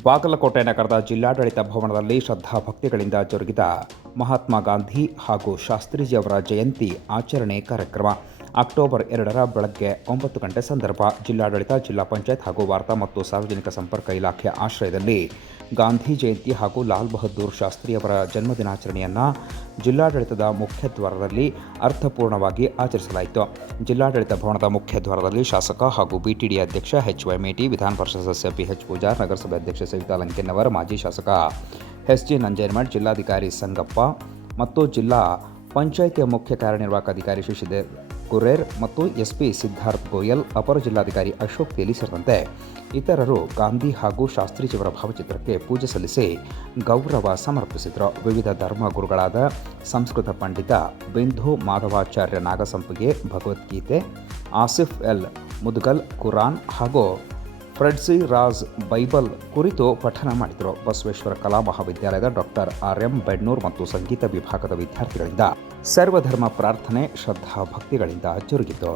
ಬಾಗಲಕೋಟೆ ನಗರದ ಜಿಲ್ಲಾಡಳಿತ ಭವನದಲ್ಲಿ ಶ್ರದ್ಧಾಭಕ್ತಿಗಳಿಂದ ಜರುಗಿದ ಮಹಾತ್ಮ ಗಾಂಧಿ ಹಾಗೂ ಶಾಸ್ತ್ರೀಜಿಯವರ ಜಯಂತಿ ಆಚರಣೆ ಕಾರ್ಯಕ್ರಮ ಅಕ್ಟೋಬರ್ 2ರ ಬೆಳಗ್ಗೆ 9 ಗಂಟೆ ಸಂದರ್ಭ ಜಿಲ್ಲಾಡಳಿತ, ಜಿಲ್ಲಾ ಪಂಚಾಯತ್ ಹಾಗೂ ವಾರ್ತಾ ಮತ್ತು ಸಾರ್ವಜನಿಕ ಸಂಪರ್ಕ ಇಲಾಖೆ ಆಶ್ರಯದಲ್ಲಿ ಗಾಂಧಿ ಜಯಂತಿ ಹಾಗೂ ಲಾಲ್ ಬಹದ್ದೂರ್ ಶಾಸ್ತ್ರಿಯವರ ಜನ್ಮದಿನಾಚರಣೆಯನ್ನು ಜಿಲ್ಲಾಡಳಿತದ ಮುಖ್ಯದ್ವಾರದಲ್ಲಿ ಅರ್ಥಪೂರ್ಣವಾಗಿ ಆಚರಿಸಲಾಯಿತು. ಜಿಲ್ಲಾಡಳಿತ ಭವನದ ಮುಖ್ಯದ್ವಾರದಲ್ಲಿ ಶಾಸಕ ಹಾಗೂ ಬಿಟಿಡಿ ಅಧ್ಯಕ್ಷ ಎಚ್.ವೈ. ಮೇಟಿ, ವಿಧಾನ ಪರಿಷತ್ ಸದಸ್ಯ ಪಿ.ಎಚ್. ಪೂಜಾರ್, ನಗರಸಭೆ ಅಧ್ಯಕ್ಷೆ ಸವಿತಾ ಲಂಕೆನ್ನವರ್, ಮಾಜಿ ಶಾಸಕ ಎಸ್.ಜಿ. ನಂಜೇನಮಠ್, ಜಿಲ್ಲಾಧಿಕಾರಿ ಸಂಗಪ್ಪ ಮತ್ತು ಜಿಲ್ಲಾ ಪಂಚಾಯಿತಿಯ ಮುಖ್ಯ ಕಾರ್ಯನಿರ್ವಾಹಕ ಅಧಿಕಾರಿ ಶ್ರೀಧರ್ ಕುರೇರ್ ಮತ್ತು ಎಸ್ಪಿ ಸಿದ್ಧಾರ್ಥ್ ಗೋಯಲ್, ಅಪರ ಜಿಲ್ಲಾಧಿಕಾರಿ ಅಶೋಕ್ ತೇಲಿ ಸೇರಿದಂತೆ ಇತರರು ಗಾಂಧಿ ಹಾಗೂ ಶಾಸ್ತ್ರೀಜಿಯವರ ಭಾವಚಿತ್ರಕ್ಕೆ ಪೂಜೆ ಸಲ್ಲಿಸಿ ಗೌರವ ಸಮರ್ಪಿಸಿದರು. ವಿವಿಧ ಧರ್ಮ ಗುರುಗಳಾದ ಸಂಸ್ಕೃತ ಪಂಡಿತ ಬಿಂದು ಮಾಧವಾಚಾರ್ಯ ನಾಗಸಂಪಿಗೆ ಭಗವದ್ಗೀತೆ, ಆಸಿಫ್ ಎಲ್ ಮುದ್ಗಲ್ ಕುರಾನ್ ಹಾಗೂ ಫ್ರೆಡ್ಸಿ ರಾಜ್ ಬೈಬಲ್ ಕುರಿತು ಪಠಣ ಮಾಡಿದರು. ಬಸವೇಶ್ವರ ಕಲಾ ಮಹಾವಿದ್ಯಾಲಯದ ಡಾಕ್ಟರ್ ಆರ್.ಎಂ. ಬೆಡ್ನೂರ್ ಮತ್ತು ಸಂಗೀತ ವಿಭಾಗದ ವಿದ್ಯಾರ್ಥಿಗಳಿಂದ ಸರ್ವಧರ್ಮ ಪ್ರಾರ್ಥನೆ ಶ್ರದ್ಧಾಭಕ್ತಿಗಳಿಂದ ಜರುಗಿತು.